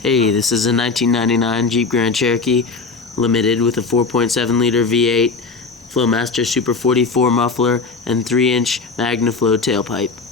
Hey, this is a 1999 Jeep Grand Cherokee Limited with a 4.7 liter V8, Flowmaster Super 44 muffler, and 3-inch Magnaflow tailpipe.